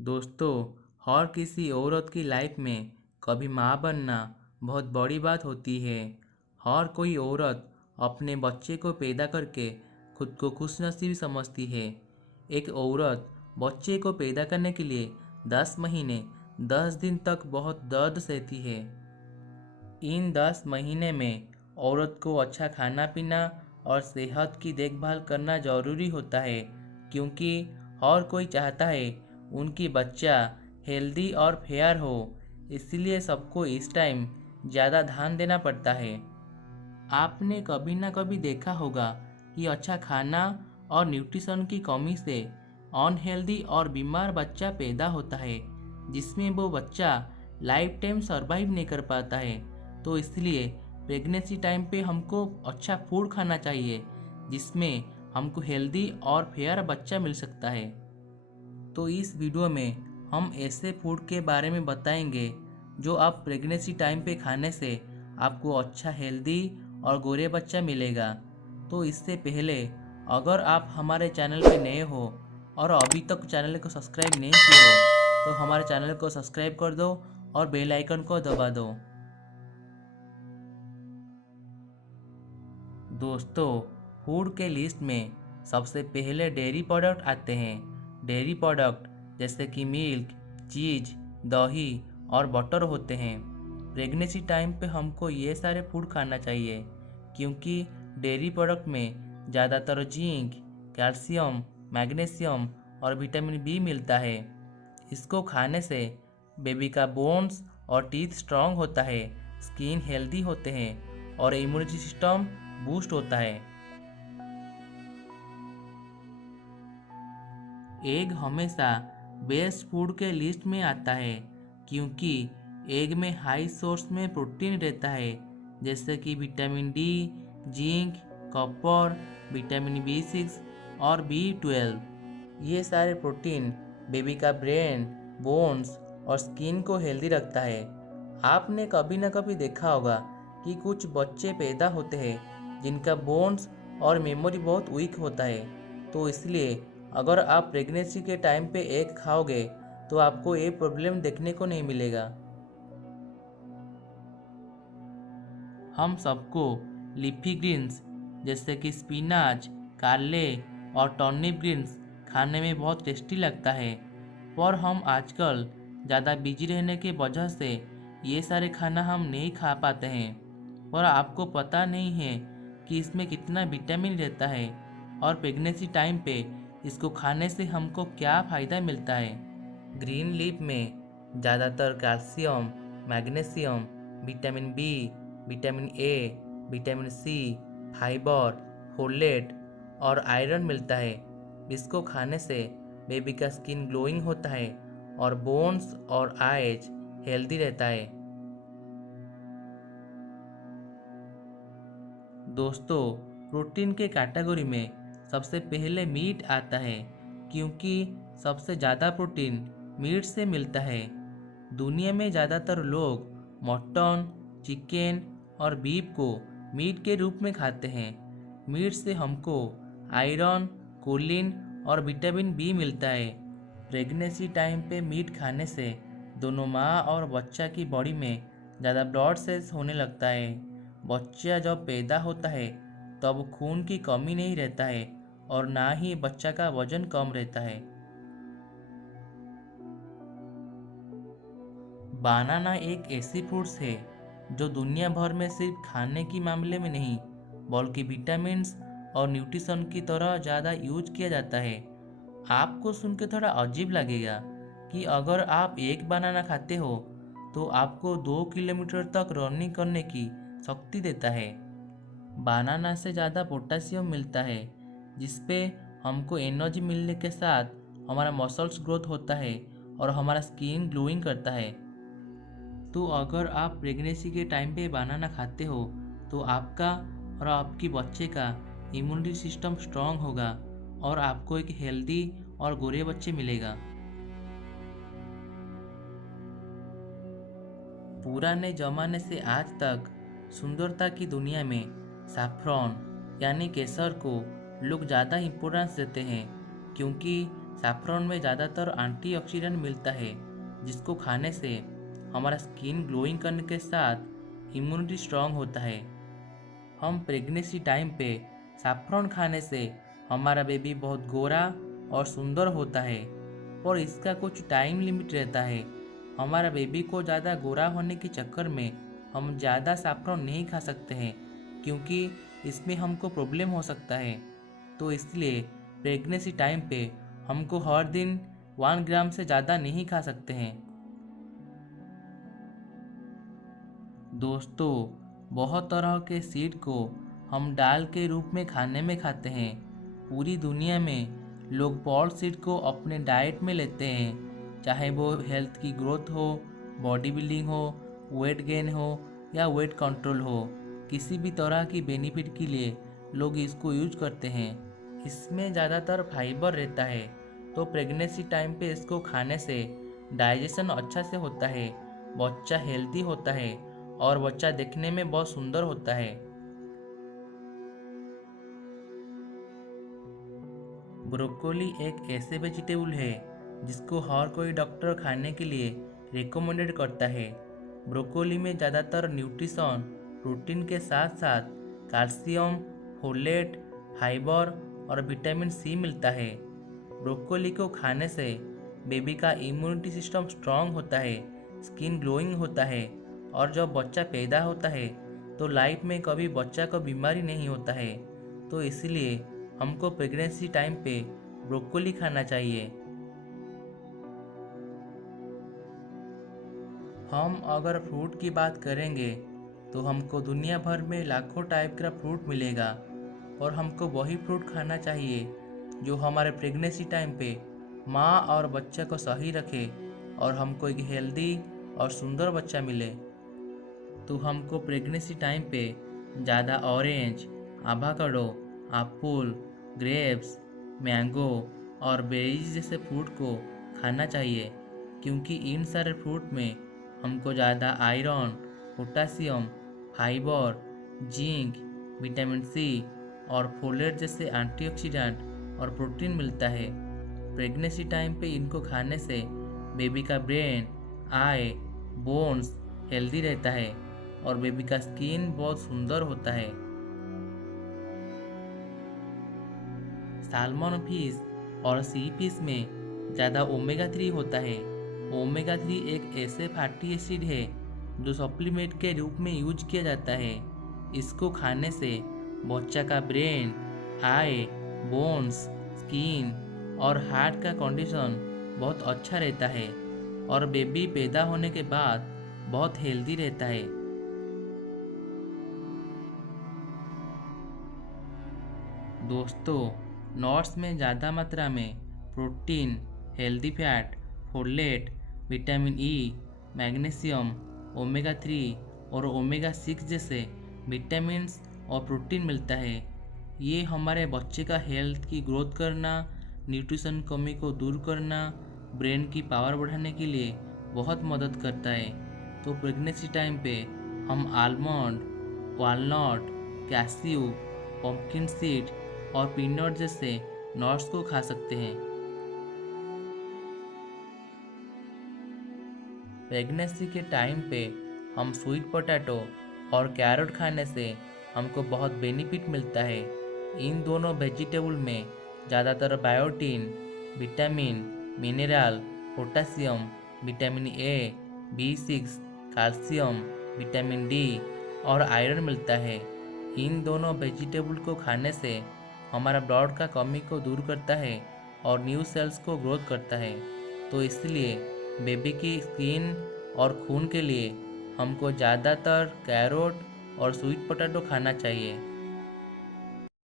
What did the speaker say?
दोस्तों, हर किसी औरत की लाइफ में कभी माँ बनना बहुत बड़ी बात होती है। हर कोई औरत अपने बच्चे को पैदा करके खुद को खुशनसीब समझती है। एक औरत बच्चे को पैदा करने के लिए 10 महीने 10 दिन तक बहुत दर्द सहती है। इन 10 महीने में औरत को अच्छा खाना पीना और सेहत की देखभाल करना ज़रूरी होता है, क्योंकि हर कोई चाहता है उनकी बच्चा हेल्दी और फेयर हो। इसलिए सबको इस टाइम ज़्यादा ध्यान देना पड़ता है। आपने कभी ना कभी देखा होगा कि अच्छा खाना और न्यूट्रिशन की कमी से अनहेल्दी और बीमार बच्चा पैदा होता है, जिसमें वो बच्चा लाइफ टाइम सरवाइव नहीं कर पाता है। तो इसलिए प्रेगनेंसी टाइम पे हमको अच्छा फूड खाना चाहिए, जिसमें हमको हेल्दी और फेयर बच्चा मिल सकता है। तो इस वीडियो में हम ऐसे फूड के बारे में बताएंगे जो आप प्रेगनेंसी टाइम पे खाने से आपको अच्छा हेल्दी और गोरे बच्चा मिलेगा। तो इससे पहले अगर आप हमारे चैनल पे नए हो और अभी तक चैनल को सब्सक्राइब नहीं किए हो, तो हमारे चैनल को सब्सक्राइब कर दो और बेल आइकन को दबा दो। दोस्तों, फूड के लिस्ट में सबसे पहले डेयरी प्रोडक्ट आते हैं। डेयरी प्रोडक्ट जैसे कि मिल्क, चीज़, दही और बटर होते हैं। प्रेगनेंसी टाइम पे हमको ये सारे फूड खाना चाहिए, क्योंकि डेयरी प्रोडक्ट में ज़्यादातर जिंक, कैल्शियम, मैग्नीशियम और विटामिन बी मिलता है। इसको खाने से बेबी का बोन्स और टीथ स्ट्रांग होता है, स्किन हेल्दी होते हैं और इम्यूनिटी सिस्टम बूस्ट होता है। एग हमेशा बेस्ट फूड के लिस्ट में आता है, क्योंकि एग में हाई सोर्स में प्रोटीन रहता है, जैसे कि vitamin D, zinc, copper, vitamin B6 और B12। ये सारे प्रोटीन बेबी का ब्रेन, बोन्स और स्किन को हेल्दी रखता है। आपने कभी ना कभी देखा होगा कि कुछ बच्चे पैदा होते हैं जिनका बोन्स और मेमोरी बहुत वीक होता है। तो इसलिए अगर आप प्रेगनेंसी के टाइम पे एग खाओगे तो आपको ये प्रॉब्लम देखने को नहीं मिलेगा। हम सबको लीफी ग्रीन्स जैसे कि स्पिनाच, कारले और टर्निप ग्रीन्स खाने में बहुत टेस्टी लगता है, पर हम आजकल ज़्यादा बिजी रहने की वजह से ये सारे खाना हम नहीं खा पाते हैं। पर आपको पता नहीं है कि इसमें कितना विटामिन रहता है और प्रेगनेंसी टाइम पे इसको खाने से हमको क्या फ़ायदा मिलता है। ग्रीन लीफ में ज़्यादातर calcium, magnesium, vitamin B, vitamin A, vitamin C, fibre, folate और आयरन मिलता है। इसको खाने से बेबी का स्किन ग्लोइंग होता है और बोन्स और आइज हेल्दी रहता है। दोस्तों, प्रोटीन के कैटेगरी में सबसे पहले मीट आता है, क्योंकि सबसे ज़्यादा प्रोटीन मीट से मिलता है। दुनिया में ज़्यादातर लोग मटन, चिकन और बीफ को मीट के रूप में खाते हैं। मीट से हमको आयरन, कोलिन और विटामिन बी मिलता है। प्रेगनेंसी टाइम पे मीट खाने से दोनों माँ और बच्चा की बॉडी में ज़्यादा ब्लड सेल्स होने लगता है। बच्चा जब पैदा होता है तब खून की कमी नहीं रहता है और ना ही बच्चा का वजन कम रहता है। बनाना एक ऐसी फ्रूट्स है जो दुनिया भर में सिर्फ खाने की मामले में नहीं, बल्कि विटामिन्स और न्यूट्रिशन की तरह ज़्यादा यूज किया जाता है। आपको सुन के थोड़ा अजीब लगेगा कि अगर आप एक बनाना खाते हो तो आपको 2 किलोमीटर तक रनिंग करने की शक्ति देता है। बनाना से ज़्यादा पोटेशियम मिलता है, जिसपे हमको एनर्जी मिलने के साथ हमारा मसल्स ग्रोथ होता है और हमारा स्किन ग्लोइंग करता है। तो अगर आप प्रेगनेंसी के टाइम पे बनाना खाते हो तो आपका और आपकी बच्चे का इम्यूनिटी सिस्टम स्ट्रांग होगा और आपको एक हेल्दी और गोरे बच्चे मिलेगा। पुराने ज़माने से आज तक सुंदरता की दुनिया में सैफ्रॉन यानी केसर को लोग ज़्यादा इम्पोर्टेंस देते हैं, क्योंकि सैफरॉन में ज़्यादातर एंटीऑक्सीडेंट मिलता है, जिसको खाने से हमारा स्किन ग्लोइंग करने के साथ इम्यूनिटी स्ट्रांग होता है। हम प्रेगनेंसी टाइम पे सैफरॉन खाने से हमारा बेबी बहुत गोरा और सुंदर होता है, पर इसका कुछ टाइम लिमिट रहता है। हमारा बेबी को ज़्यादा गोरा होने के चक्कर में हम ज़्यादा सैफरॉन नहीं खा सकते हैं, क्योंकि इसमें हमको प्रॉब्लम हो सकता है। तो इसलिए प्रेगनेंसी टाइम पे हमको हर दिन 1 ग्राम से ज़्यादा नहीं खा सकते हैं। दोस्तों, बहुत तरह के सीड को हम दाल के रूप में खाने में खाते हैं। पूरी दुनिया में लोग पॉड सीड को अपने डाइट में लेते हैं, चाहे वो हेल्थ की ग्रोथ हो, बॉडी बिल्डिंग हो, वेट गेन हो या वेट कंट्रोल हो। किसी भी तरह की बेनिफिट के लिए लोग इसको यूज करते हैं। इसमें ज़्यादातर फाइबर रहता है, तो प्रेगनेंसी टाइम पे इसको खाने से डाइजेशन अच्छा से होता है, बच्चा हेल्दी होता है और बच्चा देखने में बहुत सुंदर होता है। ब्रोकोली एक ऐसे वेजिटेबल है जिसको हर कोई डॉक्टर खाने के लिए रिकमेंडेड करता है। ब्रोकोली में ज़्यादातर न्यूट्रिशन प्रोटीन के साथ साथ कैल्शियम, फोलेट, फाइबर और विटामिन सी मिलता है। ब्रोकोली को खाने से बेबी का इम्यूनिटी सिस्टम स्ट्रांग होता है, स्किन ग्लोइंग होता है और जब बच्चा पैदा होता है तो लाइफ में कभी बच्चा को बीमारी नहीं होता है। तो इसलिए हमको प्रेगनेंसी टाइम पे ब्रोकोली खाना चाहिए। हम अगर फ्रूट की बात करेंगे तो हमको दुनिया भर में लाखों टाइप का फ्रूट मिलेगा, और हमको वही फ्रूट खाना चाहिए जो हमारे प्रेगनेंसी टाइम पे माँ और बच्चा को सही रखे और हमको एक हेल्दी और सुंदर बच्चा मिले। तो हमको प्रेगनेंसी टाइम पे ज़्यादा orange, avocado, Apple, grapes, mango और बेरीज जैसे फ्रूट को खाना चाहिए, क्योंकि इन सारे फ्रूट में हमको ज़्यादा iron, potassium, fibre, zinc, vitamin C और फोलेट जैसे एंटीऑक्सीडेंट और प्रोटीन मिलता है। प्रेगनेंसी टाइम पे इनको खाने से बेबी का ब्रेन, आई, बोन्स हेल्दी रहता है और बेबी का स्किन बहुत सुंदर होता है। साल्मन फिश और सी फिश में ज़्यादा ओमेगा 3 होता है। ओमेगा 3 एक ऐसे फैटी एसिड है जो सप्लीमेंट के रूप में यूज किया जाता है। इसको खाने से बच्चा का ब्रेन, आई, बोन्स, स्किन और हार्ट का कंडीशन बहुत अच्छा रहता है और बेबी पैदा होने के बाद बहुत हेल्दी रहता है। दोस्तों, नट्स में ज़्यादा मात्रा में protein, healthy fat, folate, vitamin E, magnesium, omega 3 और ओमेगा 6 जैसे विटामिन्स और प्रोटीन मिलता है। ये हमारे बच्चे का हेल्थ की ग्रोथ करना, न्यूट्रिशन कमी को दूर करना, ब्रेन की पावर बढ़ाने के लिए बहुत मदद करता है। तो प्रेगनेंसी टाइम पे हम almond, walnut, cashew, pumpkin seed और पीनट जैसे नट्स को खा सकते हैं। प्रेगनेंसी के टाइम पे हम स्वीट पोटैटो और कैरेट खाने से हमको बहुत बेनिफिट मिलता है। इन दोनों वेजिटेबल में ज़्यादातर biotin, vitamin, mineral, potassium, vitamin A, B6, calcium, vitamin D और आयरन मिलता है। इन दोनों वेजिटेबल को खाने से हमारा ब्लड का कमी को दूर करता है और न्यू सेल्स को ग्रोथ करता है। तो इसलिए बेबी की स्किन और खून के लिए हमको ज़्यादातर कैरोट और स्वीट पोटैटो खाना चाहिए।